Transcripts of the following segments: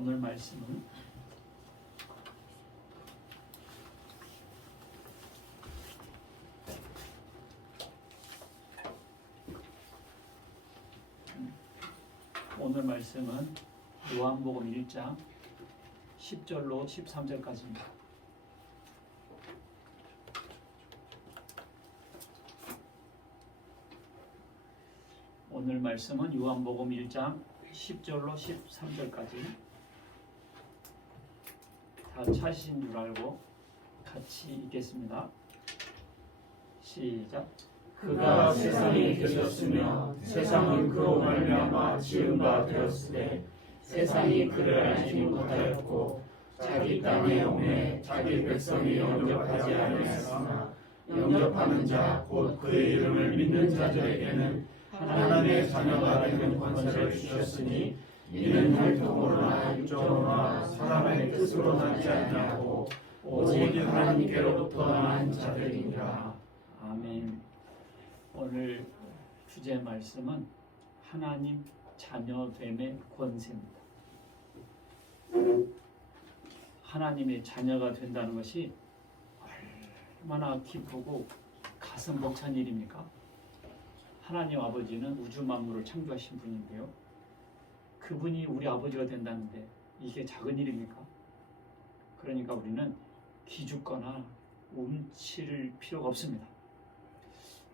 오늘 말씀은 요한복음 1장 10절로 13절까지입니다. 오늘 말씀은 요한복음 1장 10절로 13절까지. 다 찾으신 줄 알고 같이 읽겠습니다. 시작. 그가 세상에 계셨으며 세상은 그로 말미암아 지은 바 되었으되 세상이 그를 알지 못하였고 자기 땅에 오매 자기 백성이 영접하지 아니하였으나 영접하는 자 곧 그의 이름을 믿는 자들에게는 하나님의 자녀가 되는 권세를 주셨으니 이는 혈통으로나 육정으로나 사람의 뜻으로 나지 아니하고 오직 하나님께로부터 난 자들이니라. 아멘. 오늘 주제 말씀은 하나님 자녀됨의 권세입니다. 하나님의 자녀가 된다는 것이 얼마나 기쁘고 가슴 벅찬 일입니까? 하나님 아버지는 우주 만물을 창조하신 분인데요. 그분이 우리 아버지가 된다는데 이게 작은 일입니까? 그러니까 우리는 기죽거나 움츠릴 필요가 없습니다.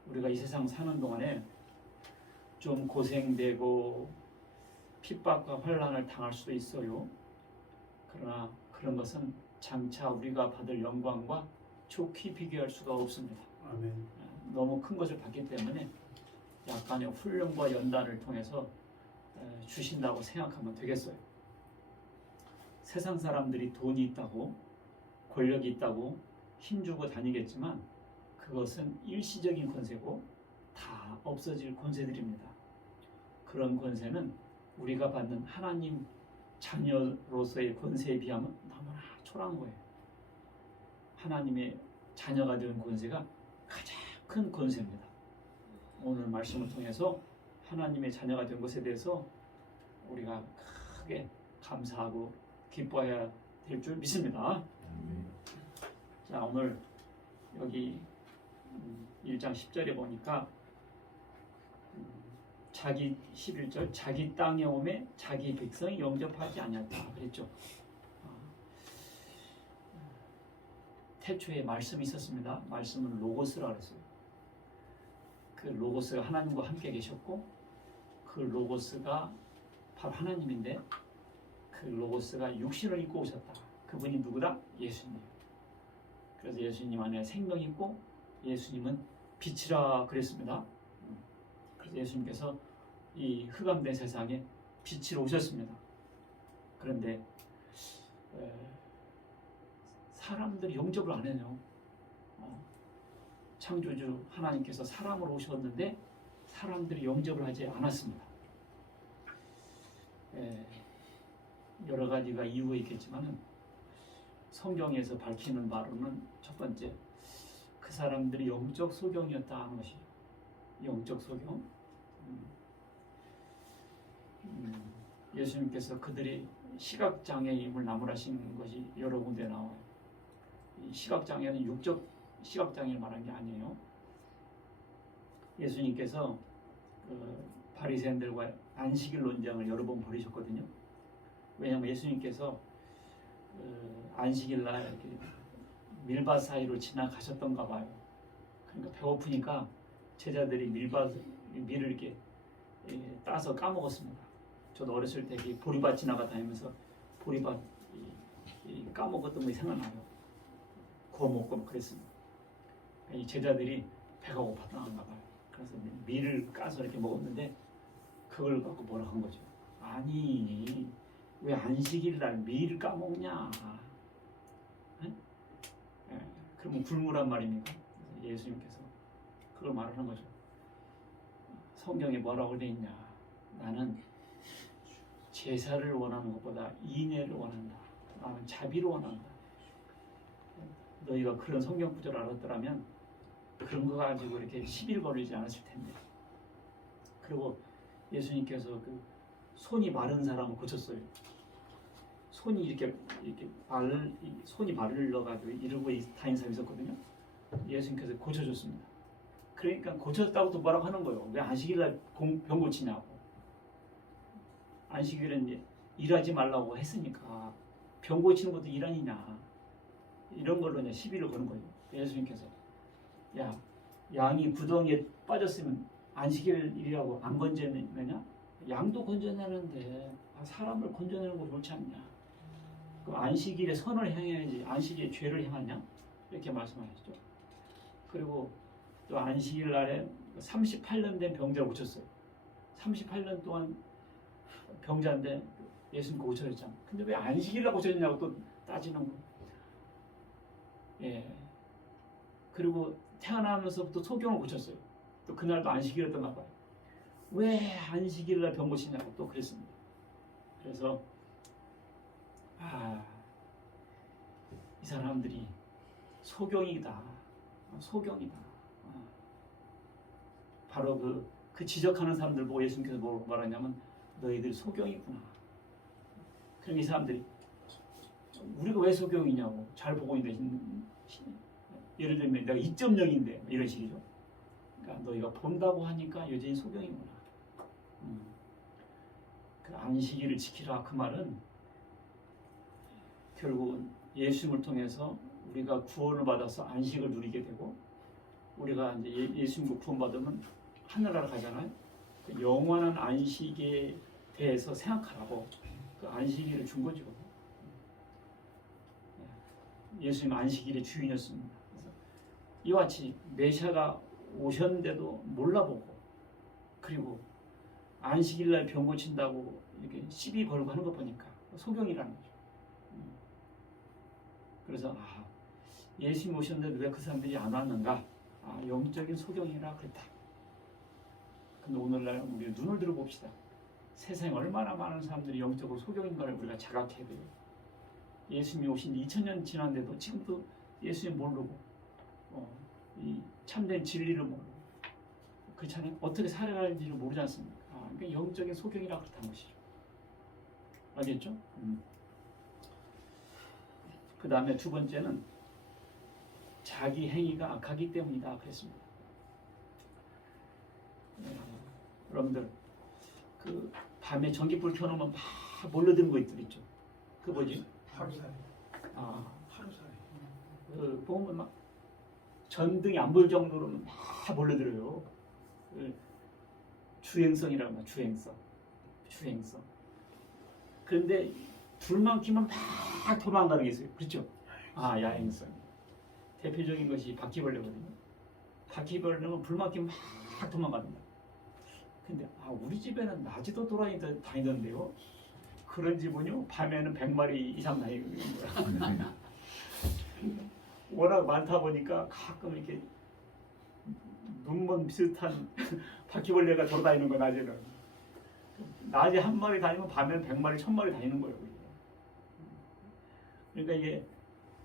우리가 이 세상 사는 동안에 좀 고생되고 핍박과 환난을 당할 수도 있어요. 그러나 그런 것은 장차 우리가 받을 영광과 좋게 비교할 수가 없습니다. 아멘. 너무 큰 것을 받기 때문에 약간의 훈련과 연단을 통해서 주신다고 생각하면 되겠어요. 세상 사람들이 돈이 있다고 권력이 있다고 힘주고 다니겠지만 그것은 일시적인 권세고 다 없어질 권세들입니다. 그런 권세는 우리가 받는 하나님 자녀로서의 권세에 비하면 너무나 초라한 거예요. 하나님의 자녀가 되는 권세가 가장 큰 권세입니다. 오늘 말씀을 통해서 하나님의 자녀가 된 것에 대해서 우리가 크게 감사하고 기뻐해야 될 줄 믿습니다. 자, 오늘 여기 1장 10절에 보니까 자기 11절 자기 땅에 오매 자기 백성이 영접하지 아니었다 그랬죠. 태초에 말씀이 있었습니다. 말씀은 로고스라 그랬어요. 그 로고스가 하나님과 함께 계셨고 그 로고스가 바로 하나님인데 그 로고스가 육신을 입고 오셨다. 그분이 누구다? 예수님. 그래서 예수님 안에 생명이 있고 예수님은 빛이라 그랬습니다. 그래서 예수님께서 이 흑암된 세상에 빛으로 오셨습니다. 그런데 사람들이 영접을 안 해요. 창조주 하나님께서 사람으로 오셨는데 사람들이 영접을 하지 않았습니다. 여러 가지가 이유가 있겠지만 성경에서 밝히는 바로는 첫 번째 그 사람들이 영적 소경이었다 하는 것이죠. 영적 소경. 예수님께서 그들이 시각장애임을 나무라신 것이 여러 군데 나와요. 이 시각장애는 육적 시각장애를 말한 게 아니에요. 예수님께서 바리새인들과 안식일 논쟁을 여러 번 벌이셨거든요. 왜냐하면 예수님께서 안식일 날 이렇게 밀밭 사이로 지나가셨던가 봐요. 그러니까 배고프니까 제자들이 밀을 이렇게 따서 까먹었습니다. 저도 어렸을 때 보리밭 지나가 다니면서 보리밭 까먹었던 게 생각나요. 구워 먹고 그랬습니다. 이 제자들이 배가 고팠던가 봐요. 그래서 밀을 까서 이렇게 먹었는데 그걸 갖고 뭐라 한 거죠. 아니 왜 안식일 날 밀을 까먹냐? 그러면 굶으란 말입니까? 예수님께서 그걸 말하는 거죠. 성경에 뭐라고 되어 있냐? 나는 제사를 원하는 것보다 인애를 원한다. 나는 자비를 원한다. 너희가 그런 성경 구절을 알았더라면 그런 거 가지고 이렇게 시비를 걸리지 않았을 텐데. 그리고 예수님께서 그 손이 마른 사람을 고쳤어요. 손이 이렇게 손이 발을러가지고 이러고 다니는 사람이 있었거든요. 예수님께서 고쳐줬습니다. 그러니까 고쳤다고 또 뭐라고 하는 거예요. 왜 안식일날 병 고치냐고. 안식일은 이제 일하지 말라고 했으니까 병 고치는 것도 일 아니냐. 이런 걸로 이제 시비를 거는 거예요. 예수님께서 야, 양이 구덩이에 빠졌으면 안식일이라고 안 건져내냐? 양도 건져내는데 사람을 건져내는 거 좋지 않냐? 그 안식일에 선을 행해야지 안식일에 죄를 행하냐? 이렇게 말씀하시죠. 그리고 또 안식일 날에 38년 된 병자를 고쳤어요. 38년 동안 병자인데 예수님 고쳐졌잖아. 근데 왜 안식일날 고쳐졌냐고 또 따지는 거. 예. 그리고 태어나면서부터 소경을 고쳤어요. 또 그날도 안식일이었던가 봐요. 왜 안식일날 병 고치냐고 또 그랬습니다. 그래서 이 사람들이 소경이다. 소경이다. 바로 그 지적하는 사람들 보고 예수님께서 뭐라고 말하냐면 너희들 소경이구나. 그럼 이 사람들이 우리가 왜 소경이냐고 잘 보고 있는데 예를 들면 내가 2.0인데 이런 식이죠. 그러니까 너희가 본다고 하니까 여전히 소경이구나. 그 안식일을 지키라 그 말은 결국은 예수님을 통해서 우리가 구원을 받아서 안식을 누리게 되고 우리가 이제 예수님과 구원받으면 하늘나라 가잖아요. 그 영원한 안식에 대해서 생각하라고 그 안식일을 준 거죠. 예수님 안식일의 주인이었습니다. 그래서 이와 같이 메시아가 오셨는데도 몰라보고 그리고 안식일날 병 고친다고 이렇게 시비 걸고 하는 거 보니까 소경이라는 거죠. 그래서 예수님 오셨는데 왜 그 사람들이 안 왔는가? 영적인 소경이라 그랬다. 근데 오늘날 우리 눈을 들어봅시다. 세상에 얼마나 많은 사람들이 영적으로 소경인가를 우리가 자각해야 돼요. 예수님이 오신 2000년 지났는데도 지금도 예수님 모르고 이 참된 진리를 모르고 그렇잖아요. 어떻게 살아야 할지를 모르지 않습니까? 그러니까 영적인 소경이라 그렇다는 것이죠. 알겠죠? 그 다음에 두 번째는 자기 행위가 악하기 때문이다 그랬습니다. 여러분들 그 밤에 전기불 켜놓으면 막 몰려드는 것들 있죠. 그 뭐지? 하루살이. 하루살이. 그 보면 막 전등이 안 보일 정도로 막 몰려들어요. 주행성이라고 하면 주행성. 그런데 불만 켜면 막 도망가는 게 있어요. 그렇죠? 야행성. 대표적인 것이 바퀴벌레거든요. 바퀴벌레는 불만 켜면 막 도망갑니다. 근데 우리 집에는 낮에도 다니던데요. 그런 집은요 밤에는 100마리 이상 다니는 거야. 워낙 많다 보니까 가끔 이렇게 눈먼 비슷한 바퀴벌레가 돌아다니는 거야 낮에는. 낮에 한 마리 다니면 밤에는 100마리, 1000마리 다니는 거예요. 그러니까 이게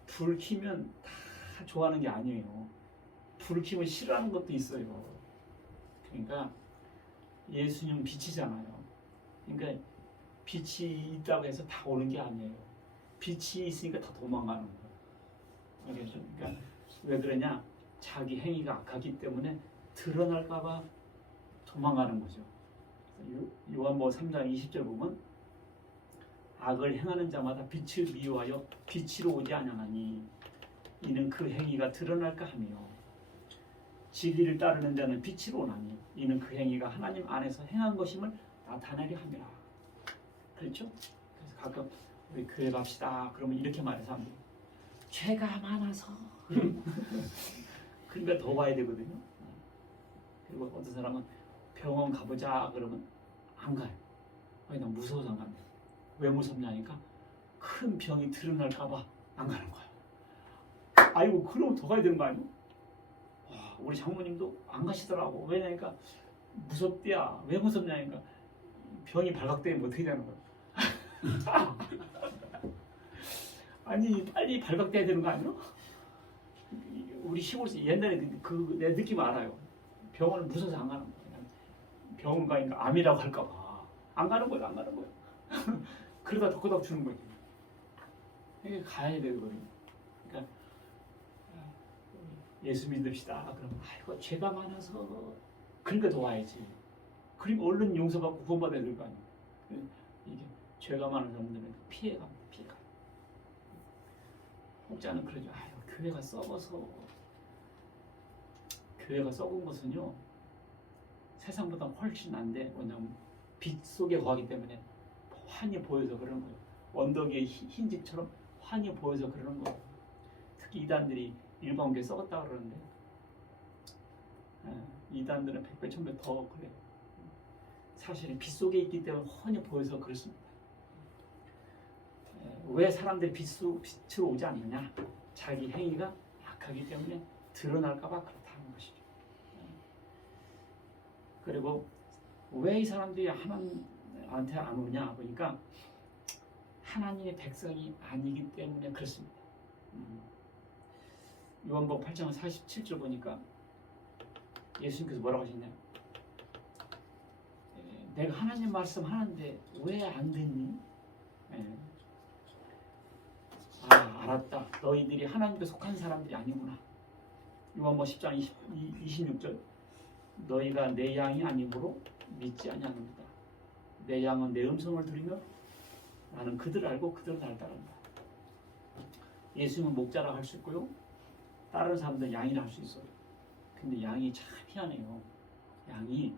불 켜면 다 좋아하는 게 아니에요. 불 켜면 싫어하는 것도 있어요. 그러니까 예수님은 빛이잖아요. 그러니까 빛이 있다고 해서 다 오는 게 아니에요. 빛이 있으니까 다 도망가는 거예요. 알겠죠? 그러니까 왜 그러냐? 자기 행위가 악하기 때문에 드러날까봐 도망가는 거죠. 요한복음 3장 20절 보면 악을 행하는 자마다 빛을 미워하여 빛으로 오지 아니하나니 이는 그 행위가 드러날까 하며 진리를 따르는 자는 빛으로 오나니 이는 그 행위가 하나님 안에서 행한 것임을 나타내려 함이라. 그렇죠? 그래서 가끔 우리 교회 갑시다 그러면 이렇게 말해 사람들이 죄가 많아서 그러니까 더 와야 되거든요. 그리고 어떤 사람은 병원 가보자 그러면 안 가요. 나 무서워서 안 간다. 왜 무섭냐니까 큰 병이 드러날까봐 안 가는 거야. 아이고 그러면 더 가야 되는 거 아니에요? 우리 장모님도 안 가시더라고. 왜냐니까 무섭대야. 왜 무섭냐니까 병이 발각되면 어떻게 되는 거야? 아니 빨리 발각돼야 되는 거 아니에요? 우리 시골에서 옛날에 내 느낌 알아요. 병원을 무서워서 안 가는 거야. 병원 가니까 암이라고 할까봐 안 가는 거예요. 그러다 덕후덕 주는 거지. 이게 가야 되거든요. 그러니까 예수 믿읍시다. 그러면 아이고 죄가 많아서 그러니까 더 와야지. 그럼 얼른 용서받고 구원받아야 될 거 아니에요. 이게 죄가 많은 사람들은 피해갑니다. 피해가. 혹자는 그러죠. 아유 교회가 썩어서. 교회가 썩은 것은요 세상보다 훨씬 난데 왜냐하면 빛 속에 거하기 때문에 환히 보여서 그러는 거예요. 언덕의 흰 집처럼 환히 보여서 그러는 거예요. 특히 이단들이 일반 교회 썩었다 그러는데 이단들은 100배 1000배 더 그래요. 사실은 빛 속에 있기 때문에 훤히 보여서 그렇습니다. 왜 사람들이 빛으로 오지 않느냐? 자기 행위가 악하기 때문에 드러날까 봐 그렇다는 것이죠. 그리고 왜 이 사람들이 하나님한테 안 오냐 보니까 하나님의 백성이 아니기 때문에 그렇습니다. 요한복음 8장 47절 보니까 예수님께서 뭐라고 하셨냐요? 내가 하나님 말씀 하는데 왜 안 듣니? 알았다. 너희들이 하나님께 속한 사람들이 아니구나. 요한복음 10장 26절 너희가 내 양이 아니므로 믿지 아니하는도다. 내 양은 내 음성을 들으며 나는 그들을 알고 그들은 나를 따른다. 예수님은 목자라 할 수 있고요. 다른 사람들은 양이라 할 수 있어요. 근데 양이 참 희한해요. 양이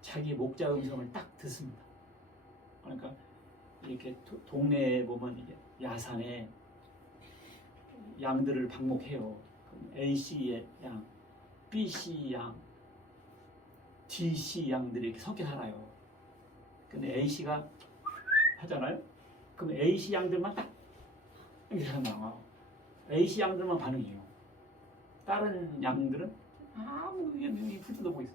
자기 목자 음성을 딱 듣습니다. 그러니까 이렇게 동네에 보면 이게 야산에 양들을 방목해요. A씨의 양, B씨 양, D씨 양들이 이렇게 섞여 살아요. 근데 A씨가 하잖아요. 그럼 A씨 양들만 딱 이렇게 나와. A씨 양들만 반응해요. 다른 양들은 아무 의미 훑어보고 있어.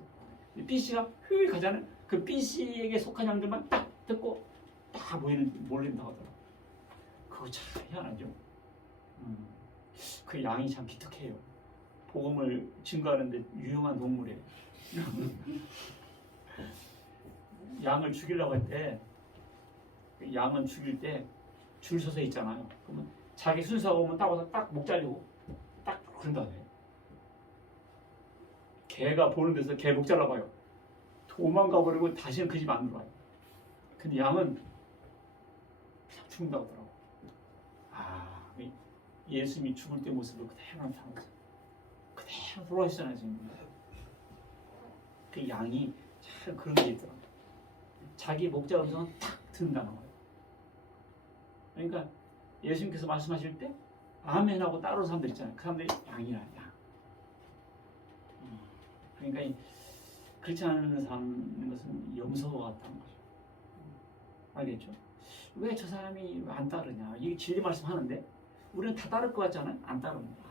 B씨가 휙 가잖아요. 그 B씨에게 속한 양들만 딱 듣고 딱 몰린다고 하더라고요. 그거 참 희한하죠. 그 양이 참 기특해요. 복음을 증거하는데 유용한 동물이에요. 양을 죽이려고 할 때 양은 죽일 때 줄 서서 있잖아요. 그러면 자기 순서가 오면 딱 와서 딱 목 잘리고 딱 그런다네. 개가 보는 데서 개 목 잘라봐요. 도망가 버리고 다시는 그 집 안 들어와요. 근데 양은 그냥 죽는다고 하더라고. 예수님이 죽을 때 모습을 그대로 나타나는 거죠. 그대로 돌아오시잖아요 지금. 그 양이 참 그런 게 있더라고요. 자기 목자 음성은 탁 듣는다는 거예요. 그러니까 예수님께서 말씀하실 때 아멘하고 따르는 사람들 있잖아요. 그 사람들이 양이라 양. 그러니까 그렇지 않은 사람인 것은 염소와 같다는 거죠. 알겠죠? 왜 저 사람이 안 따르냐? 이게 진리 말씀 하는데 우리는 다 따를 것 같잖아요. 안 따릅니다.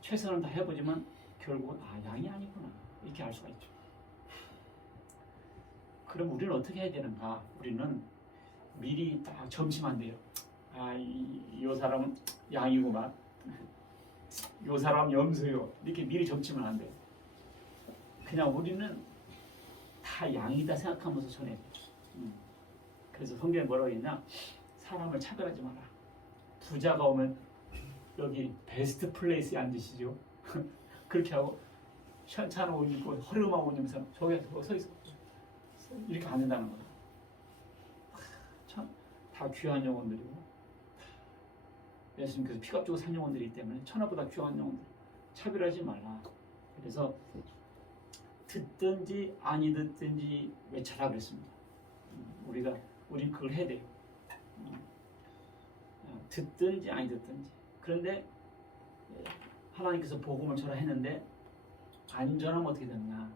최선을 다 해보지만 결국은 양이 아니구나 이렇게 알 수가 있죠. 그럼 우리는 어떻게 해야 되는가? 우리는 미리 딱 점치면 안 돼요. 이 사람은 양이구만. 이 사람 염소요. 이렇게 미리 점치면 안 돼요. 그냥 우리는 다 양이다 생각하면서 전해야 되죠. 그래서 성경에 뭐라고 했냐? 사람을 차별하지 마라. 부자가 오면 여기 베스트 플레이스에 앉으시죠. 그렇게 하고 시원찮은 옷 입고 허름한 옷 입으면서 저기 서 있어. 이렇게 안 된다는 거야. 참 다 귀한 영혼들이고 예수님께서 피값 주고 산 영혼들이기 때문에 천하보다 귀한 영혼들 차별하지 말라. 그래서 듣든지 아니 듣든지 외쳐라 그랬습니다. 우린 그걸 해야 돼요. 듣든지 아니 듣든지. 그런데 하나님께서 복음을 전하 했는데 안전하면 어떻게 되느냐?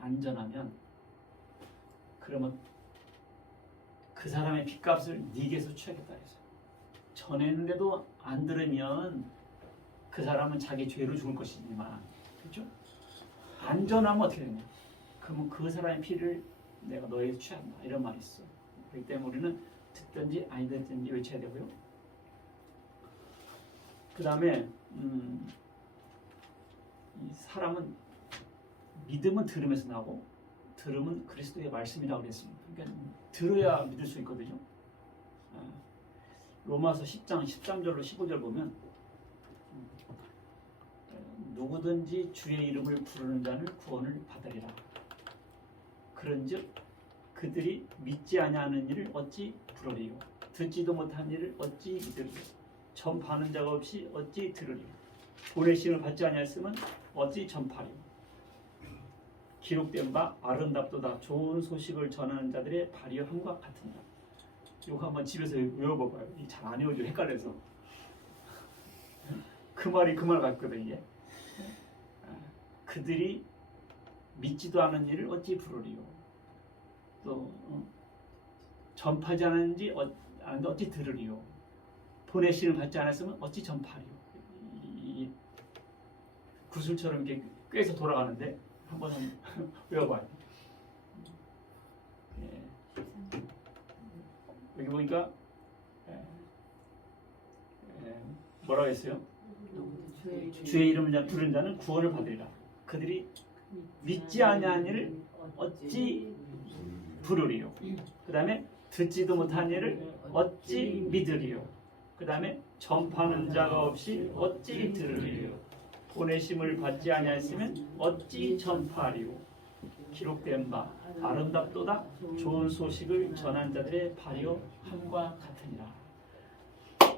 안전하면 그러면 그 사람의 핏값을 네게서 취하겠다 해서 전했는데도 안 들으면 그 사람은 자기 죄로 죽을 것이지만 그렇죠? 안전하면 어떻게 되냐? 그러면 그 사람의 피를 내가 너에게서 취한다 이런 말이 있어. 그렇기 때문에 우리는 듣든지 아니 듣든지 외쳐야 되고요. 그 다음에 이 사람은 믿음은 들으면서 나고 들음은 그리스도의 말씀이라고 그랬습니다. 그러니까 들어야 믿을 수 있거든요. 로마서 10장 13절로 15절 보면 누구든지 주의 이름을 부르는 자는 구원을 받으리라. 그런즉 그들이 믿지 아니하는 일을 어찌 부르리요? 듣지도 못한 일을 어찌 믿으리요? 전파하는 자가 없이 어찌 들으리요? 보내심을 받지 아니하였으면 어찌 전파리요? 기록된 바 아름답도다 좋은 소식을 전하는 자들의 발휘함과 같으니라. 이거 한번 집에서 외워봐봐요. 잘 안 외워져 헷갈려서. 그 말이 그 말 같거든 이게. 그들이 믿지도 않은 일을 어찌 부르리요? 또 전파하지 않은지 어찌 들으리요? 보내심을 받지 않았으면 어찌 전파리요? 이 구슬처럼 이렇게 꿰서 돌아가는데 한번 외워봐요. 예. 여기 보니까 뭐라고 했어요? 주의 이름을 부르는 자는 구원을 받으리라. 그들이 믿지 아니한 일을 어찌 부르리요? 그 다음에 듣지도 못한 일을 어찌 믿으리요? 그 다음에 전파하는 자가 없이 어찌 들으리요? 보내심을 받지 아니하였으면 어찌 전파하리요? 기록된 바 아름답도다 좋은 소식을 전한 자들의 발효 함과 같으니라.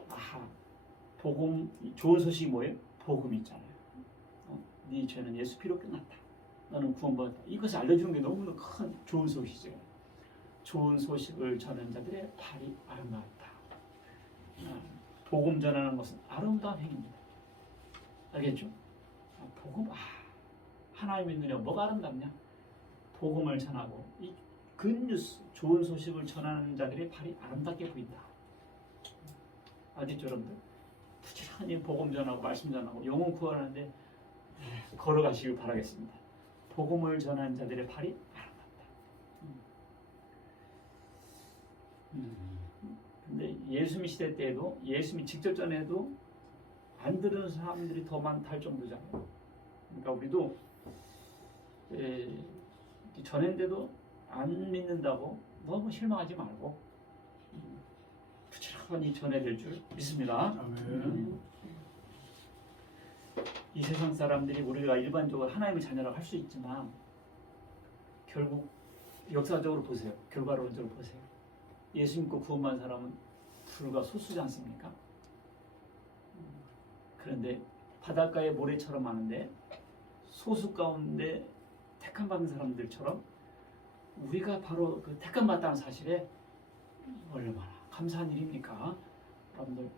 아하, 복음, 좋은 소식이 뭐예요? 복음 있잖아요. 네 죄는 예수 피로 끝났다. 너는 구원받았다. 이것을 알려주는 게 너무나 큰 좋은 소식이죠. 좋은 소식을 전하는 자들의 발이 아름다웠다. 복음 전하는 것은 아름다운 행위입니다. 알겠죠? 복음, 하나님 믿느냐 뭐가 아름답냐? 복음을 전하고 이 굿뉴스, 좋은 소식을 전하는 자들의 발이 아름답게 보인다. 알겠죠, 여러분들? 부지런히 복음 전하고 말씀 전하고 영혼 구원하는데 걸어가시길 바라겠습니다. 복음을 전하는 자들의 발이 아름답다. 근데 예수님 시대 때에도 예수님이 직접 전해도 안 들은 사람들이 더 많다 할 정도잖아요. 그러니까 우리도 전했는데도 안 믿는다고 너무 실망하지 말고 부지런히 전해질 줄 믿습니다. 이 세상 사람들이 우리가 일반적으로 하나님의 자녀라고 할 수 있지만 결국 역사적으로 보세요. 결과론적으로 보세요. 예수 믿고 구원받은 사람은 불과 소수지 않습니까? 그런데 바닷가의 모래처럼 많은데 소수 가운데 택함 받은 사람들처럼 우리가 바로 그 택함 받다는 사실에 얼마나 감사한 일입니까? 여러분들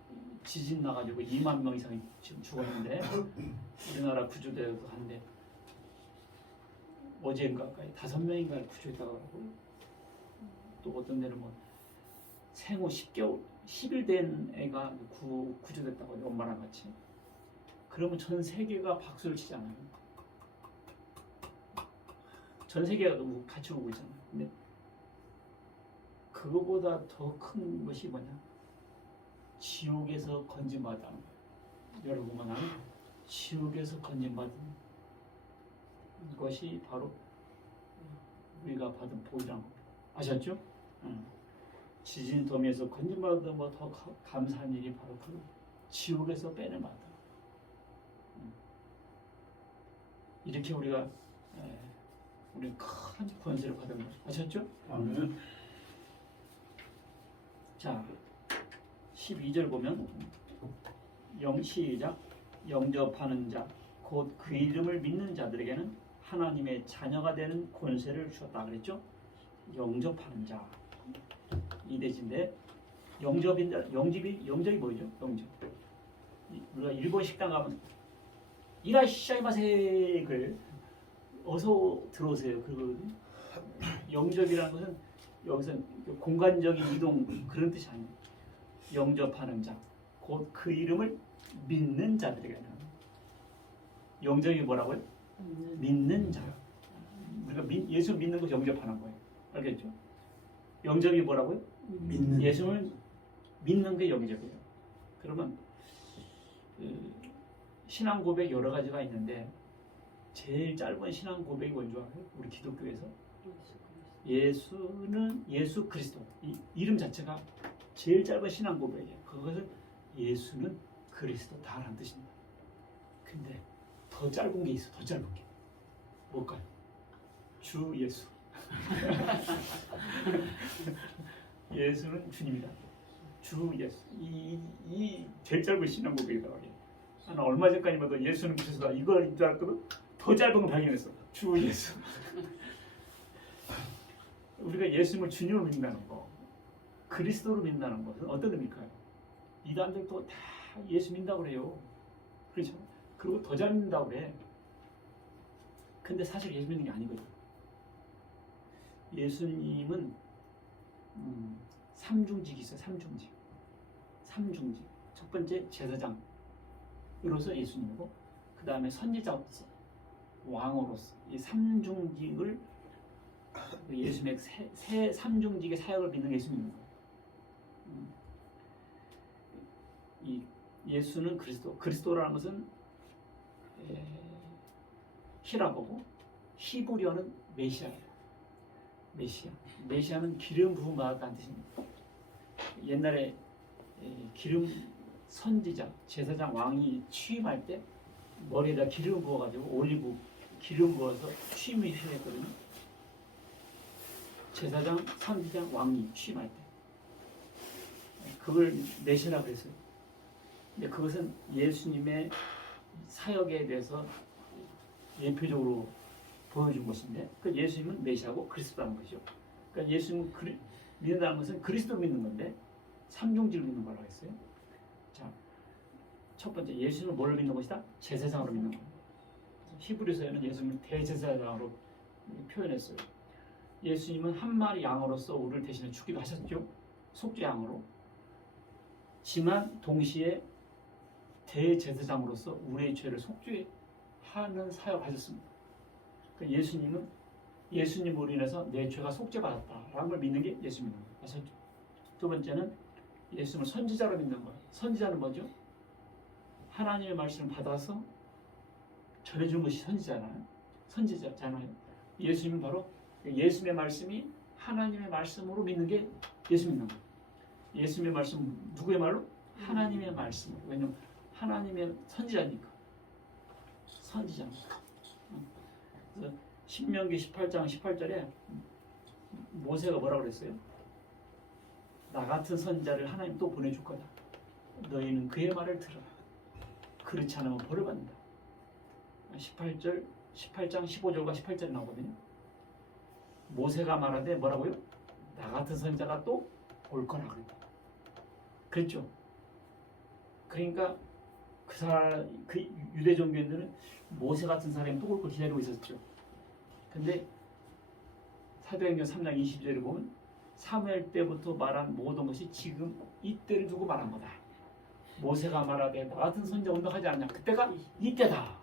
지진 나가지고 2만 명 이상이 지금 죽었는데 우리나라 구조대도 한데 어제인가까지 5명인가 구조했다고 하고 또 어떤 데는 뭐 생후 10일 된 애가 구조됐다고 해요. 엄마랑 같이. 그러면 전 세계가 박수를 치잖아요. 전 세계가 너무 같이 오고 있잖아요. 근데 그거보다 더 큰 것이 뭐냐? 지옥에서 건진받았다는 거예요. 여러분은 지옥에서 건진받은 것이 바로 우리가 받은 복이라는 겁니다. 아셨죠? 지진 더미에서 건진받은 뭐 더 감사한 일이 바로 그 지옥에서 빼내받다. 이렇게 우리가 우리 큰 권세를 받은 거죠. 아셨죠? 아멘. 자, 12절 보면 시작 영접하는 자 곧 그 이름을 믿는 자들에게는 하나님의 자녀가 되는 권세를 주었다 그랬죠? 영접하는 자 이 대신데 영접이 뭐죠? 영접. 우리가 일본 식당 가면 이라시아이마세 그래요. 어서 들어오세요. 그리고 영접이라는 것은 여기서 공간적인 이동 그런 뜻이 아니에요. 영접하는 자, 곧 그 이름을 믿는 자들에게는 영접이 뭐라고요? 믿는 자. 우리가 예수 믿는 거 영접하는 거예요. 알겠죠? 영접이 뭐라고요? 믿는. 예수를 믿는 게 영접이에요. 그러면 신앙 고백 여러 가지가 있는데 제일 짧은 신앙 고백이 뭔지 알아요? 우리 기독교에서 예수는 예수 그리스도 이 이름 자체가 제일 짧은 신앙 고백이에요. 그것은 예수는 그리스도다라는 뜻입니다. 근데 더 짧은 게 있어. 더 짧은 게 뭘까요? 주 예수. 예수는 주님이다. 주 예수. 이 제일 짧은 신앙 고백이다 말이에요. 나는 얼마 전까지만 해도 예수는 그리스도다 이걸 줄 알았거든. 더 짧은 거 발견했어. 주 예수. 우리가 예수님을 주님으로 믿는다는 거, 그리스도로 믿는다는 것은 어떤 의미일까요? 이단들도 다 예수 믿는다고 그래요. 그렇죠? 그리고 더 잘 믿는다고 그래. 근데 사실 예수 믿는 게 아니거든. 예수님은 삼중직이 있어요. 삼중직. 첫 번째 제사장으로서 예수님이고, 그 다음에 선지자로서, 왕으로서 이 삼중직을 예수님의 새 삼중직의 사역을 믿는 게 예수 믿는 거예요. 이 예수는 그리스도라는 것은 히라보고 히브리어는 메시아예요. 메시아는 기름 부음 받았다는 뜻입니다. 옛날에 기름 선지자, 제사장, 왕이 취임할 때 머리에다 기름 부어가지고 올리브 기름 부어서 취임을 했거든요. 제사장, 선지자, 왕이 취임할 때 그걸 메시아라고 그랬어요. 근데 그것은 예수님의 사역에 대해서 예표적으로 보여준 것인데, 그 예수님은 메시아고 그리스도라는 것이죠. 그러니까 예수님을 믿는다는 것은 그리스도를 믿는 건데 삼중직을 믿는 거라고 했어요. 자, 첫 번째 예수님을 뭘로 믿는 것이다? 제사장으로 믿는 겁니다. 히브리서에는 예수님을 대제사장으로 표현했어요. 예수님은 한 마리 양으로서 우리를 대신해 죽기도 하셨죠. 속죄양으로. 지만 동시에 대제사장으로서 우리의 죄를 속죄하는 사역하셨습니다. 그러니까 예수님은 예수님으로 인해서 내 죄가 속죄받았다라는 걸 믿는 게 예수 믿는 거예요. 아셨죠? 두 번째는 예수님을 선지자로 믿는 거예요. 선지자는 뭐죠? 하나님의 말씀을 받아서 전해주는 것이 선지자잖아요. 예수님은 바로 예수님의 말씀이 하나님의 말씀으로 믿는 게 예수 믿는 거예요. 예수님의 말씀 누구의 말로? 하나님의 말씀으로. 왜냐면 하나님의 선지자니까. 그래서 신명기 18장 18절에 모세가 뭐라고 그랬어요? 나 같은 선지자를 하나님 또 보내줄 거다. 너희는 그의 말을 들어라. 그렇지 않으면 벌을 받는다. 18장 15절과 18절에 나오거든요. 모세가 말하되 뭐라고요? 나 같은 선지자가 또 올 거라 그랬다. 그랬죠? 그러니까 그 유대 종교인들은 모세 같은 사람이 또 올 걸 기다리고 있었죠. 근데 사도행전 3장 20절을 보면 사무엘 때부터 말한 모든 것이 지금 이때를 두고 말한 거다. 모세가 말하되 나 같은 선지자 온다고 하지 않냐. 그때가 이때다.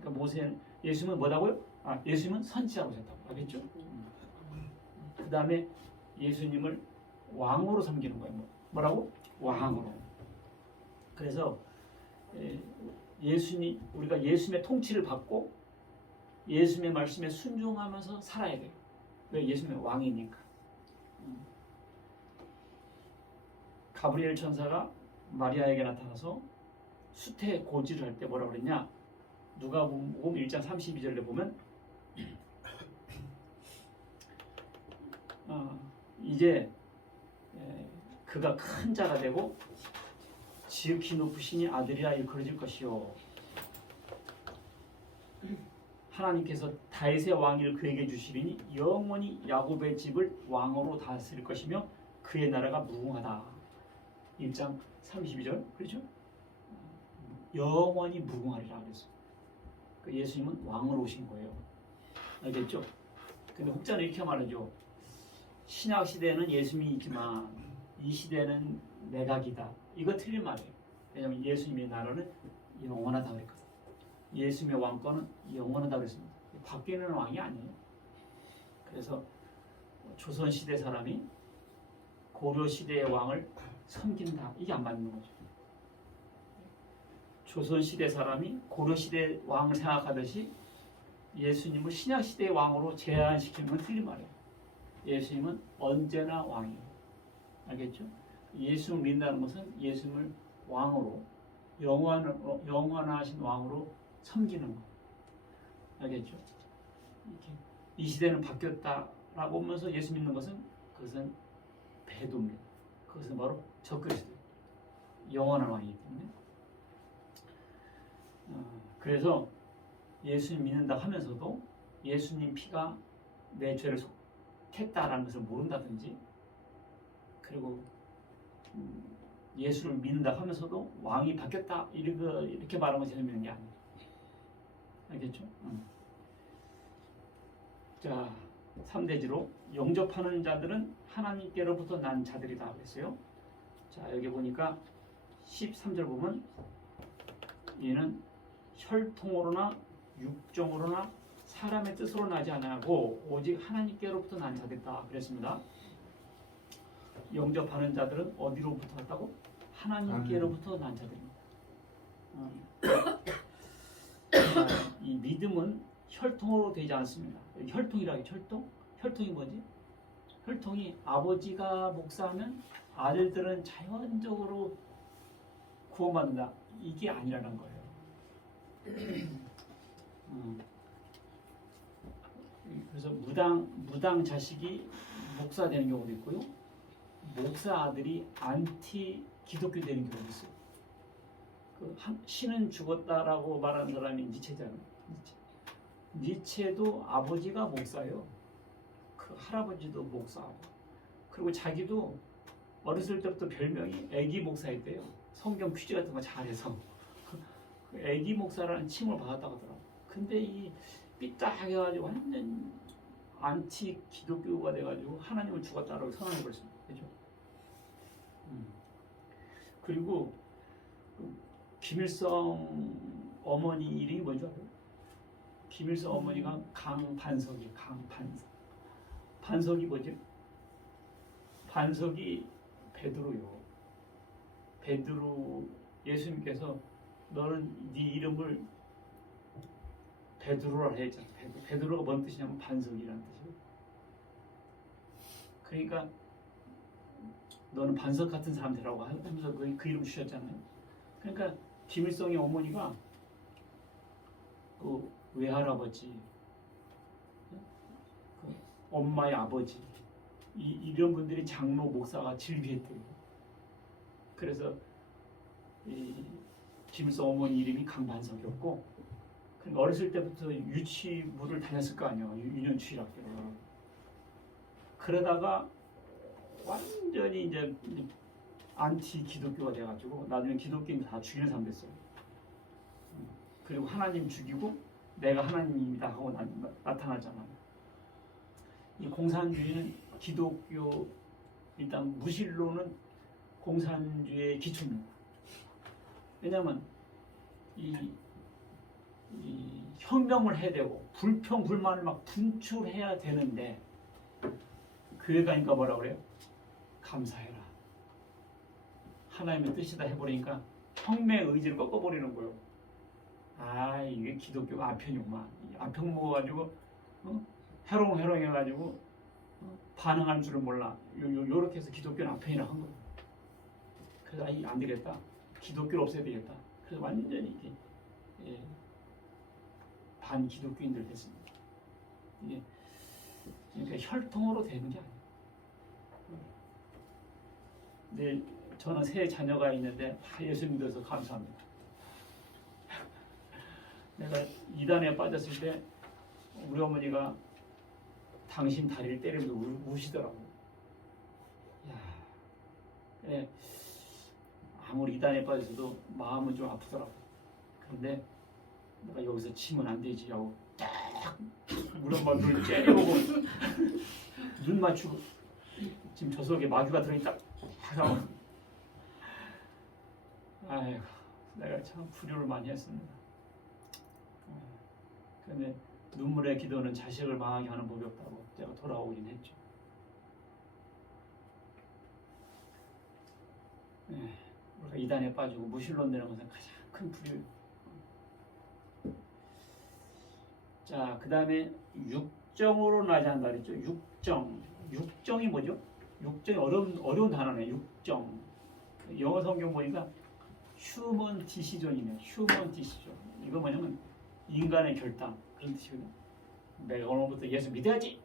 그러니까 예수님은 뭐라고요? 예수님은 선지자로 오셨다고. 알겠죠? 그 다음에 예수님을 왕으로 섬기는 거예요. 뭐라고? 왕으로. 그래서 우리가 예수님의 통치를 받고 예수님의 말씀에 순종하면서 살아야 돼요. 왜? 예수님의 왕이니까. 가브리엘 천사가 마리아에게 나타나서 수태 고지를 할 때 뭐라고 그랬냐? 누가복음 1장 32절에 보면 이제 그가 큰 자가 되고 지극히 높으시니 아들이라 일컬어질 것이요. 하나님께서 다윗의 왕위를 그에게 주시리니 영원히 야곱의 집을 왕으로 다스릴 것이며 그의 나라가 무궁하다. 1장 32절 그렇죠? 영원히 무궁하리라 그랬어요. 그 예수님은 왕으로 오신 거예요. 알겠죠? 근데 혹자는 이렇게 말하죠. 신약 시대에는 예수님이 있지만 이 시대는 내각이다. 이거 틀린 말이에요. 왜냐하면 예수님의 나라는 영원하다 그랬거든. 예수님의 왕권은 영원하다 그랬습니다. 바뀌는 왕이 아니에요. 그래서 조선 시대 사람이 고려 시대의 왕을 섬긴다. 이게 안 맞는 거죠. 조선 시대 사람이 고려 시대 왕을 생각하듯이 예수님을 신약 시대의 왕으로 제한시키는 건 틀린 말이에요. 예수님은 언제나 왕이에요. 알겠죠? 예수를 믿는다는 것은 예수를 왕으로 영원하신 왕으로 섬기는 거. 알겠죠? 이렇게 이 시대는 바뀌었다라고 하면서 예수 믿는 것은 그것은 배도입니다. 그것은 바로 적그리스도, 영원한 왕이기 때문에. 그래서 예수님 믿는다 하면서도 예수님 피가 내 죄를 속했다라는 것을 모른다든지, 그리고 예수를 믿는다 하면서도 왕이 바뀌었다 이렇게 말하는 것이 재밌는 게 아니에요. 알겠죠? 자, 3대지로 영접하는 자들은 하나님께로부터 난 자들이다 그랬어요. 자, 여기 보니까 13절 보면 얘는 혈통으로나 육정으로나 사람의 뜻으로 나지 아니하고 오직 하나님께로부터 난 자들이다 그랬습니다. 영접하는 자들은 어디로부터 왔다고? 하나님께로부터 난 자들입니다. 이 믿음은 혈통으로 되지 않습니다. 혈통이라고 혈통? 혈통이 뭐지? 혈통이 아버지가 목사하면 아들들은 자연적으로 구원받는다. 이게 아니라는 거예요. 그래서 무당 자식이 목사 되는 경우도 있고요. 목사 아들이 안티 기독교 되는 경우도 있어요. 신은 죽었다라고 말하는 사람이 니체잖아요. 니체도 아버지가 목사예요. 그 할아버지도 목사하고, 그리고 자기도 어렸을 때부터 별명이 애기 목사였대요. 성경 퀴즈 같은 거 잘해서 그 애기 목사라는 칭을 받았다고 하더라고. 근데 이 삐딱해가지고 완전 안티 기독교가 돼가지고 하나님을 죽었다라고 선언해버렸습니다. 그죠? 그리고 김일성 어머니 이름이 뭔지 알아요? 김일성 어머니가 강반석이 강반석. 반석이 뭐지? 반석이 베드로요. 베드로, 예수님께서 너는 네 이름을 베드로라 했잖아. 베드로가 뭔 뜻이냐면 반석이라는 뜻이에요. 그러니까 너는 반석 같은 사람 되라고 하면서 그 이름 주셨잖아요. 그러니까 김일성의 어머니가 그 외할아버지, 그 엄마의 아버지, 이런 분들이 장로 목사가 질비했대요. 그래서 이 김일성 어머니 이름이 강반석이었고, 그러니까 어렸을 때부터 유치부를 다녔을 거 아니에요. 유년추일학교를. 그러다가 완전히 이제 안티 기독교가 돼가지고 나중에 기독교인 다 죽이는 사람 됐어요. 그리고 하나님 죽이고 내가 하나님이다 하고 나타나잖아요. 이 공산주의는 기독교, 일단 무신론은 공산주의의 기초입니다. 왜냐하면 이 혁명을 해야 되고 불평 불만을 막 분출해야 되는데, 교회 가니까 뭐라 그래요? 감사해라. 하나님의 뜻이다 해버리니까 혁명의 의지를 꺾어버리는 거예요. 아, 이게 기독교가 아편이구만. 아편 먹어가지고 해롱 해가지고 반응할 줄을 몰라. 요렇게 해서 기독교는 아편이라 한 거예요. 그래서 안 되겠다. 기독교를 없애야 되겠다. 그래서 완전히 이렇게 반기독교인들 됐습니다. 이게 그러니까 혈통으로 되는 게 아니에요. 네, 저는 세 자녀가 있는데 다 예수 믿어서 감사합니다. 내가 이단에 빠졌을 때 우리 어머니가 당신 다리를 때리면서 우시더라고. 야, 그래, 아무리 이단에 빠져서도 마음은 좀 아프더라고. 그런데 내가 여기서 치면 안 되지 하고 딱 우리 엄마 눈을 째려보고 눈 맞추고, 지금 저 속에 마귀가 들어있다 하고, 아이고, 내가 참 불효를 많이 했습니다. 그런데 눈물의 기도는 자식을 망하게 하는 법이 없다고 제가 돌아오긴 했죠. 우리가 이단에 빠지고 무신론 되는 것은 가장 큰 불효. 자, 그 다음에 육정으로 나지 않는다 그랬죠. 육정이 뭐죠? 육정이 어려운 단어네. 육정. 영어 성경 보니까 휴먼 디시전이네. 휴먼 디시전. 이거 뭐냐면 인간의 결단 그런 뜻이거든. 내가 오늘부터 예수 믿어야지.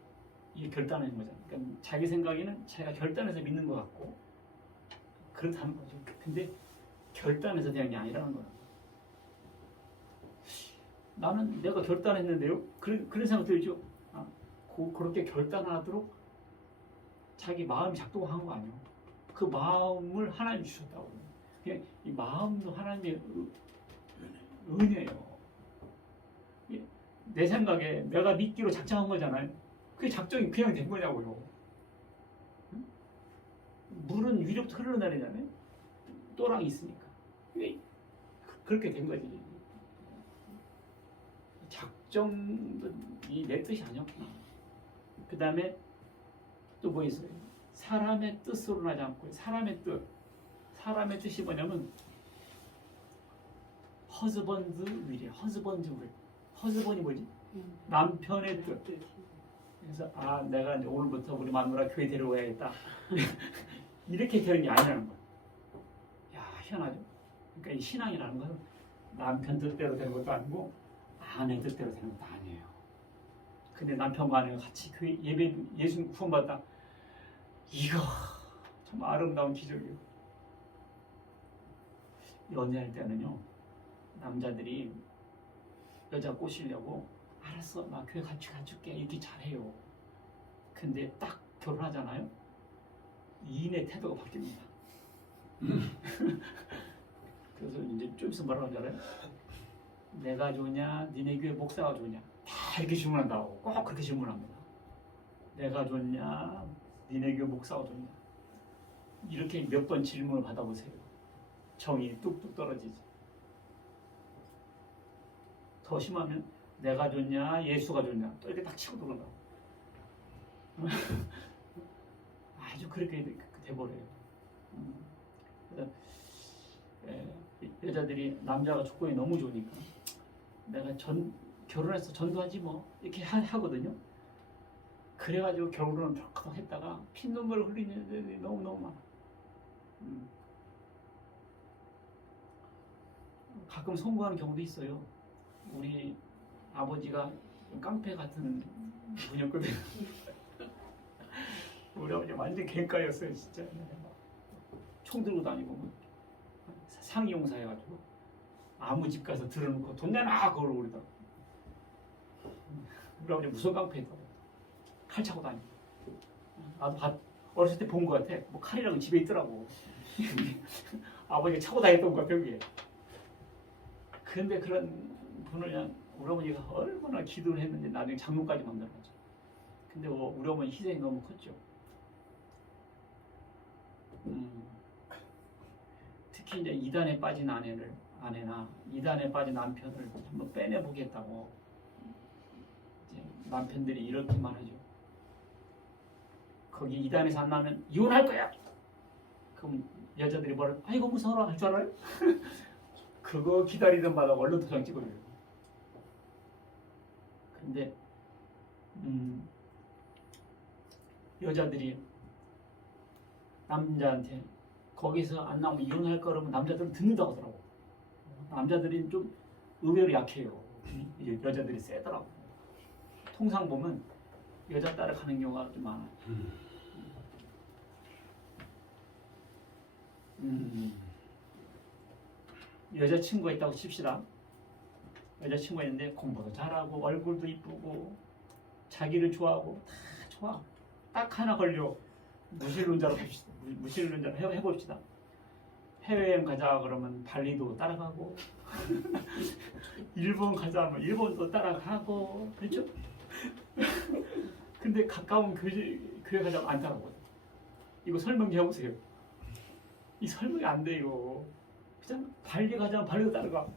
이게 결단하는 거잖아. 그러니까 자기 생각에는 자기가 결단해서 믿는 것 같고 그렇다는 거죠. 근데 결단해서 되는 게 아니라는 거야. 나는 내가 결단했는데요. 그런 생각 들죠. 그렇게 결단하도록 자기 마음이 작동한 거 아니에요. 그 마음을 하나님 주셨다고. 그냥 이 마음도 하나님의 은혜예요. 내 생각에 내가 믿기로 작정한 거잖아요. 그 작정이 그냥 된 거냐고요. 물은 위로부터 흘러내리잖아요. 또랑이 있으니까. 그렇게 된 거지. 작정도 내 뜻이 아니었구나. 그 다음에 또 뭐 있어요? 사람의 뜻으로 나지 않고 사람의 뜻. 사람의 뜻이 뭐냐면 허즈번드 윌이 허즈번드 윌. 허즈번이 뭐지? 남편의 뜻. 그래서 내가 이제 오늘부터 우리 마누라 교회 데려가야겠다. 이렇게 되는 게 아니라는 거야. 야, 희한하죠? 그러니까 이 신앙이라는 건 남편 뜻대로 되는 것도 아니고 아내 뜻대로 되는 것도 아니에요. 근데 남편과 아내가 같이 교회 예배 예수님 구원받다. 이거 참 아름다운 기적이에요. 연애할 때는요, 남자들이 여자 꼬시려고 알았어, 나 교회 같이 가줄게 이렇게 잘해요. 근데 딱 결혼하잖아요. 이인의 태도가 바뀝니다. 그래서 이제 좀 있으면 뭐라고 하잖아요. 내가 좋냐, 니네 교회 목사가 좋냐, 다 이렇게 질문한다고. 꼭 그렇게 질문합니다. 내가 좋냐, 니네 교회 목사가 좋냐. 이렇게 몇 번 질문을 받아보세요. 정이 뚝뚝 떨어지지. 더 심하면 내가 좋냐, 예수가 좋냐, 또 이렇게 딱 치고 들어간다고. 아주 그렇게 돼버려요. 그래서 여자들이 남자가 조건이 너무 좋으니까 내가 결혼해서 전도하지 뭐 이렇게 하거든요. 그래가지고 결혼을 벌컥 했다가 피눈물을 흘리는 애들이 너무너무 많아. 가끔 송구하는 경우도 있어요. 우리 아버지가 깡패 같은 분이었거든요. 우리 아버지 완전 갱가였어요, 진짜. 총 들고 다니고 상이용사 해가지고 아무 집 가서 들어놓고 돈 내놔 그걸 그러더라고. 우리 아버지 무슨 깡패였다고. 칼 차고 다니고. 나도 어렸을 때 본 것 같아. 뭐 칼이라고 집에 있더라고. 아버지가 차고 다녔던 것 같아, 여기에. 근데 그런 분을 그냥 우리 어머니가 얼마나 기도를 했는지 나중에 장로까지 만들어가지고. 근데 우리 어머니 희생이 너무 컸죠. 특히 이제 이단에 빠진 아내나 이단에 빠진 남편을 한번 빼내보겠다고 이제 남편들이 이렇게만 하죠. 거기 이단에서 안 나면 이혼할 거야. 그럼 여자들이 뭐라? 아이고 무서워라 할 줄 알아요? 그거 기다리던 마다 얼른 도장 찍어줘요. 근데 여자들이 남자한테 거기서 안 나오면 이혼할 거라면 남자들은 듣는다고 하더라고. 남자들이 좀 의외로 약해요. 여자들이 세더라고. 통상 보면 여자 따라가는 경우가 좀 많아요. 여자친구가 있다고 칩시다. 여자친구가 있는데 공부도 잘하고 얼굴도 이쁘고 자기를 좋아하고 다 좋아. 딱 하나 걸려. 무신론자로 해봅시다. 해외여행 가자 그러면 발리도 따라가고 일본 가자 하면 일본도 따라가고 그렇죠? 근데 가까운 교회 가자면 안 따라가거든. 이거 설명 좀 해보세요. 이 설명이 안 돼 이거. 그냥 발리 가자면 발리도 따라가.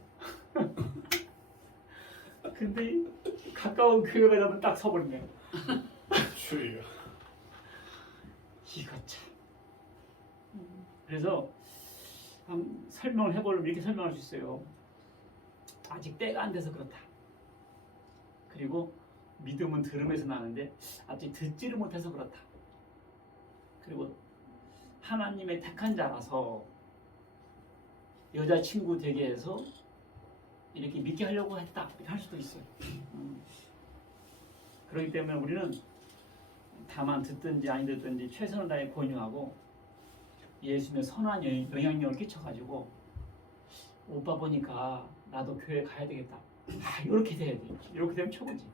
근데 가까운 교회 가자면 딱 서버리네. 주여. 이거 참. 그래서 한번 설명을 해보려면 이렇게 설명할 수 있어요. 아직 때가 안 돼서 그렇다. 그리고 믿음은 들음에서 나는데 아직 듣지를 못해서 그렇다. 그리고 하나님의 택한 자라서 여자친구 되게 해서 이렇게 믿게 하려고 했다 이렇게 할 수도 있어요. 그렇기 때문에 우리는 다만 듣든지 아니 듣든지 최선을 다해 권유하고 예수님의 선한 영향력을 끼쳐가지고 오빠 보니까 나도 교회 가야 되겠다. 이렇게 돼야 돼. 이렇게 되면 최고지.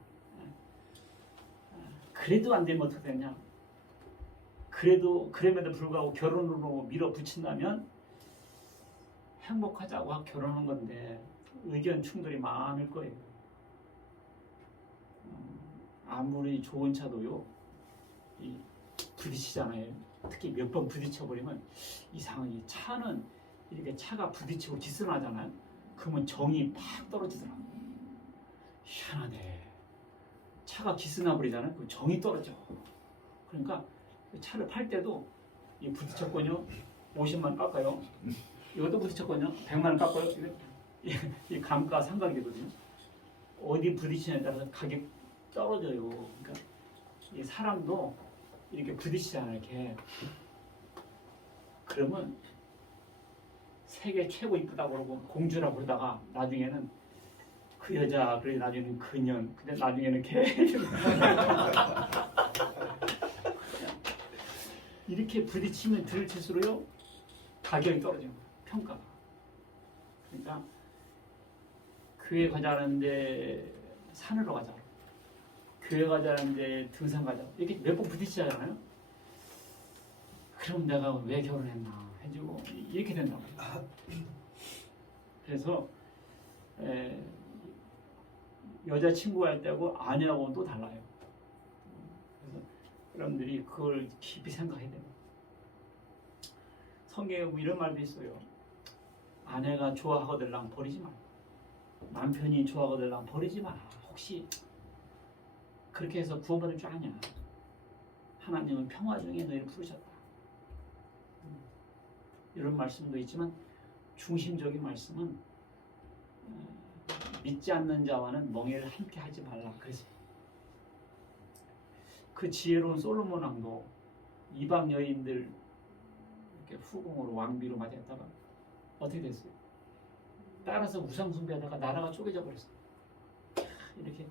그래도 안 되면 어떻게 되냐? 그럼에도 불구하고 결혼으로 밀어붙인다면 행복하자고 결혼한 건데 의견 충돌이 많을 거예요. 아무리 좋은 차도요, 부딪히잖아요. 특히 몇 번 부딪혀버리면 이상하게 차는 이렇게 차가 부딪히고 기스나잖아요. 그러면 정이 팍 떨어지더라고요. 희한하네. 차가 기스나 버리잖아요. 그럼 정이 떨어져. 그러니까 차를 팔 때도 이 부딪혔거든요. 50만 깎아요. 이것도 부딪혔거든요. 100만 원 깎아요. 이 감가 상각이거든요. 어디 부딪히냐에 따라서 가격 떨어져요. 그러니까 이 사람도 이렇게 부딪히잖아요. 이렇게. 그러면 세계 최고 이쁘다고 그러고 공주라고 그러다가 나중에는 그 여자, 그래 나중에는 그년, 근데 나중에는 걔 이렇게 부딪히면 들칠수록요 가격이 떨어져요. 평가가. 그러니까 교회 가자는데 산으로 가자. 교회 가자는데 등산 가자. 이렇게 몇 번 부딪히잖아요. 그럼 내가 왜 결혼했나 해주고 이렇게 된다고. 그래서 여자친구가 할 때하고 아내하고는 또 달라요. 그래서 여러분들이 그걸 깊이 생각해야 돼요. 성경에 이런 말도 있어요. 아내가 좋아하거들랑 버리지 마라. 남편이 좋아하거들랑 버리지 마라. 혹시 그렇게 해서 구원받을 줄 아냐? 하나님은 평화 중에 너희를 부르셨다. 이런 말씀도 있지만 중심적인 말씀은 믿지 않는 자와는 멍에를 함께 하지 말라. 그래서 그 지혜로운 솔로몬 왕도 이방 여인들 이렇게 후궁으로 왕비로 맞이했다가 어떻게 됐어요? 따라서 우상 숭배하다가 나라가 쪼개져 버렸어요. 이렇게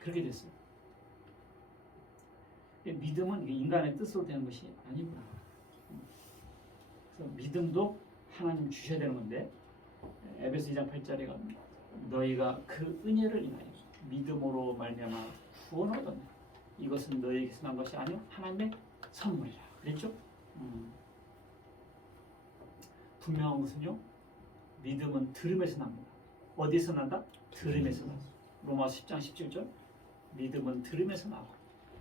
그렇게 됐어요. 믿음은 인간의 뜻으로 되는 것이 아니구나. 그래서 믿음도 하나님 주셔야 되는 건데 에베소 2장 8절에 가면 너희가 그 은혜를 인하여 믿음으로 말미암아 구원을 얻었네. 이것은 너희에게서 난 것이 아니요 하나님의 선물이라 그랬죠? 분명한 것은요 믿음은 들음에서 납니다. 어디서 난다? 들음에서 난다. 로마서 10장 17절 믿음은 들음에서 나고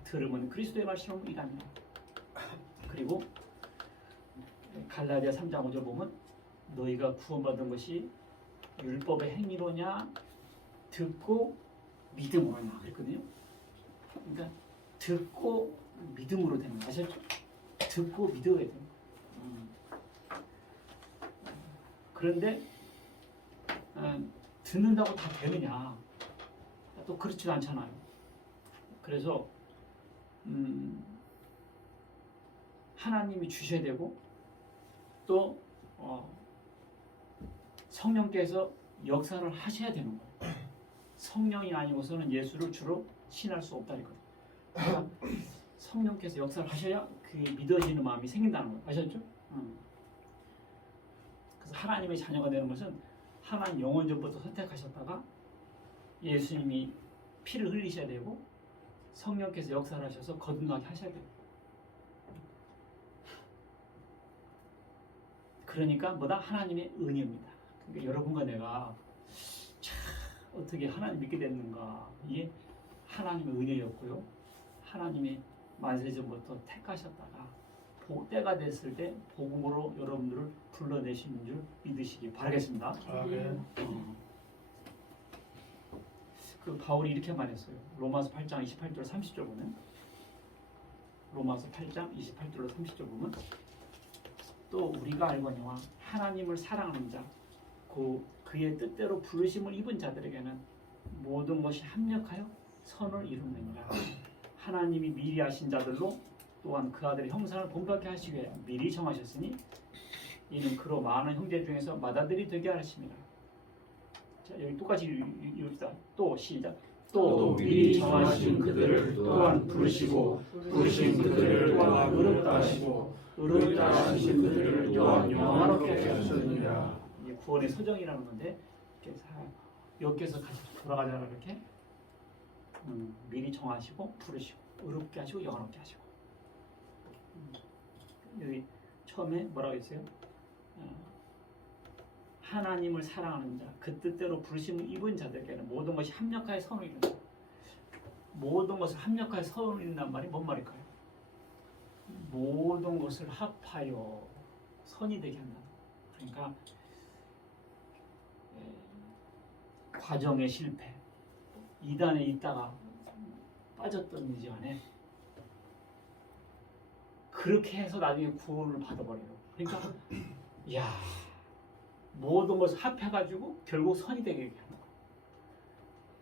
들음은 그리스도의 말씀을 이랍니다. 그리고 갈라디아 3장 5절 보면 너희가 구원받은 것이 율법의 행위로냐 듣고 믿음으로냐 그랬거든요. 그러니까 듣고 믿음으로 되는 거 아셨죠? 듣고 믿어야 돼요. 그런데 듣는다고 다 되느냐? 또 그렇지도 않잖아요. 그래서 하나님이 주셔야 되고 또 성령께서 역사를 하셔야 되는 거예요. 성령이 아니고서는 예수를 주로 신할 수 없다니까요. 그러니까 성령께서 역사를 하셔야 그 믿어지는 마음이 생긴다는 거예요. 아셨죠? 그래서 하나님의 자녀가 되는 것은 하나님 영원전부터 선택하셨다가 예수님이 피를 흘리셔야 되고 성령께서 역사를 하셔서 거듭나게 하셔야 돼요. 그러니까 뭐다? 하나님의 은혜입니다. 그러니까 여러분과 내가 참 어떻게 하나님 믿게 됐는가? 이게 하나님의 은혜였고요. 하나님이 만세전부터 택하셨다가 때가 됐을 때 복음으로 여러분들을 불러내시는 줄 믿으시기 바라겠습니다. 그 바울이 이렇게 말했어요. 로마서 8장 28절 30절 보면 로마서 8장 28절로 30절 보면 또 우리가 알거니와 하나님을 사랑하는 자 그의 뜻대로 부르심을 입은 자들에게는 모든 것이 합력하여 선을 이루느니라. 하나님이 미리 하신 자들로 또한 그 아들의 형상을 본받게 하시기 위해 미리 정하셨으니 이는 그로 많은 형제 중에서 맏아들이 되게 하심이라. 자, 여기 똑같이 읽읍시다. 또 시작. 또 미리 정하신 그들을 또한 부르시고 부르신 그들을 또한 의롭다 하시고 의롭다 하신 그들을 또한 영화롭게 하셨느니라. 이게 구원의 소정이라는 건데 이렇게 여기서 같이 돌아가잖아 이렇게 미리 정하시고 부르시고 의롭게 하시고 영화롭게 하시고 여기 처음에 뭐라고 했어요? 하나님을 사랑하는 자, 그 뜻대로 부르심을 입은 자들에게는 모든 것이 합력하여 선을 이룬다. 모든 것을 합력하여 선을 이룬단 말이 뭔 말일까요? 모든 것을 합하여 선이 되게 한다. 그러니까 과정의 실패, 이단에 있다가 빠졌던 이지간에 그렇게 해서 나중에 구원을 받아버려요. 그러니까 야 모든 것을 합해가지고 결국 선이 되게 하는 거예요.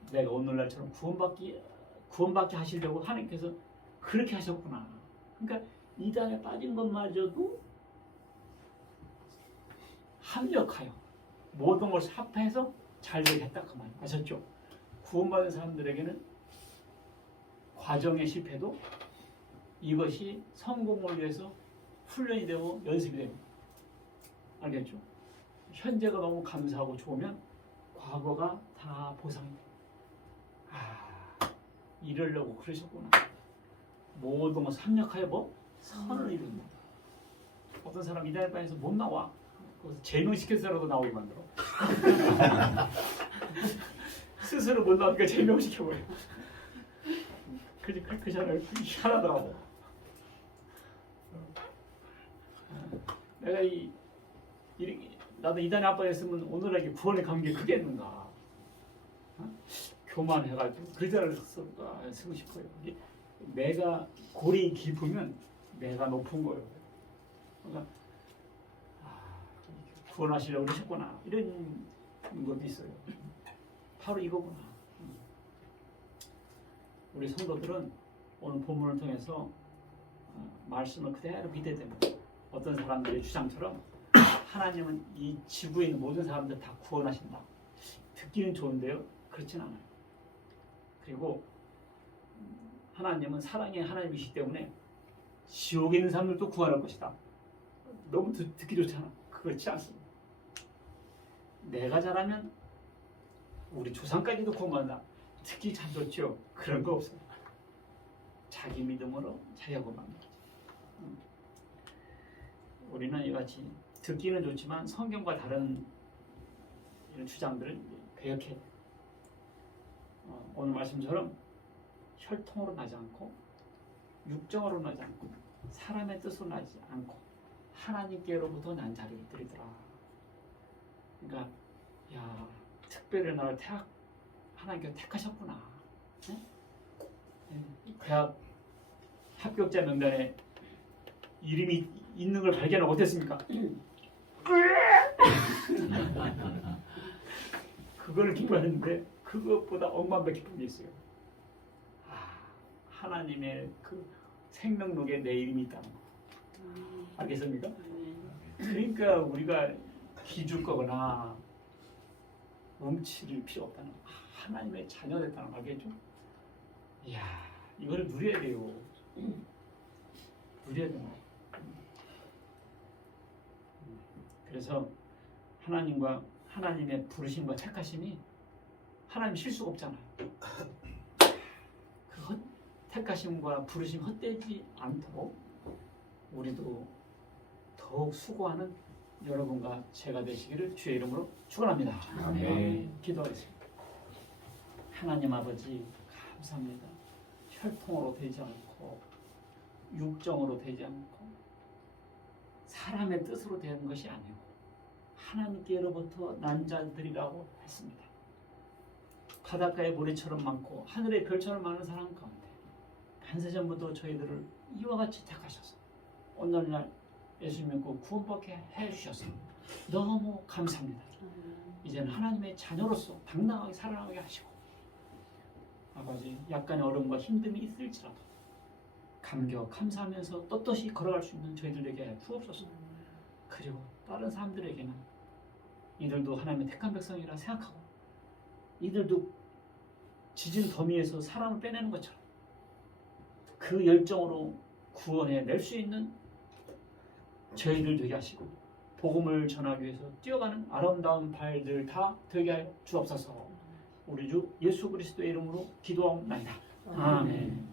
내가 오늘날처럼 구원받게 하시려고 하나님께서 그렇게 하셨구나. 그러니까 이단에 빠진 것마저도 합력하여 모든 것을 합해서 잘 되게 했다 그 말이에요. 아셨죠? 구원받은 사람들에게는 과정의 실패도 이것이 성공을 위해서 훈련이 되고 연습이 됩니다. 알겠죠? 현재가 너무 감사하고 좋으면 과거가 다 보상이 돼요. 이러려고 그러셨구나. 모든 것을 합력하여 뭐? 선을 이룬다. 어떤 사람 이단에 빠져서 못 나와. 그래서 제명시켜서라도 나오게 만들어. 스스로 못 나오니까 제명시켜버려. 그 사람을 희한하더라고. 내가 나도 이단에 아빠였으면 오늘에게 구원에 간 게 크겠는가. 교만해가지고 글자를 쓰고 싶어요. 내가 골이 깊으면 내가 높은 거예요. 그러니까 구원하시려고 그러셨구나 이런 것도 있어요. 바로 이거구나. 우리 성도들은 오늘 본문을 통해서 말씀을 그대로 믿어야 됩니다. 어떤 사람들의 주장처럼 하나님은 이 지구에 있는 모든 사람들 다 구원하신다. 듣기는 좋은데요. 그렇진 않아요. 그리고 하나님은 사랑의 하나님이시기 때문에 지옥에 있는 사람들도 구원할 것이다. 너무 듣기 좋잖아. 그렇지 않습니다. 내가 잘하면 우리 조상까지도 구원받는다. 듣기 참 좋죠. 그런 거 없어요. 자기 믿음으로 자기가 구원받는 거지. 우리는 이같이 듣기는 좋지만 성경과 다른 이런 주장들을 개혁해. 오늘 말씀처럼 혈통으로 나지 않고 육정으로 나지 않고 사람의 뜻으로 나지 않고 하나님께로부터 난 자를 이끌더라. 그러니까 야 특별히 나를 하나님께서 택하셨구나. 네? 대학 합격자 명단에 이름이 있는 걸 발견을 못했습니까? 그거를 기뻐했는데 그것보다 억만배 기쁜 게 있어요. 하나님의 그 생명록에 내 이름이 있다는 거. 알겠습니까? 그러니까 우리가 기줄 거거나 움츠릴 필요 없다는 거. 하나님의 자녀 됐다는 거 알겠죠? 이야, 이거를 누려야 돼요. 누려야 돼요. 그래서 하나님과 하나님의 부르심과 택하심이 하나님 실수가 없잖아요. 그 택하심과 부르심 헛되지 않도록 우리도 더욱 수고하는 여러분과 제가 되시기를 주의 이름으로 축원합니다. 아멘. 기도하겠습니다. 하나님 아버지 감사합니다. 혈통으로 되지 않고 육정으로 되지 않고 사람의 뜻으로 되는 것이 아니고 하나님께로부터 난 자들이라고 했습니다. 바닷가의 모래처럼 많고 하늘의 별처럼 많은 사람 가운데 반세전부터 저희들을 이와 같이 택하셔서 오늘날 예수 믿고 구원받게 해주셔서 너무 감사합니다. 이제는 하나님의 자녀로서 당당하게 살아가게 하시고 아버지 약간의 어려움과 힘듦이 있을지라도 감격, 감사하면서 떳떳이 걸어갈 수 있는 저희들에게 주옵소서. 그리고 다른 사람들에게는 이들도 하나님의 택한 백성이라 생각하고 이들도 지진 더미에서 사람을 빼내는 것처럼 그 열정으로 구원해 낼 수 있는 저희들 되게 하시고 복음을 전하기 위해서 뛰어가는 아름다운 발들 다 되게 하여 주옵소서. 우리 주 예수 그리스도의 이름으로 기도하옵나이다. 아멘.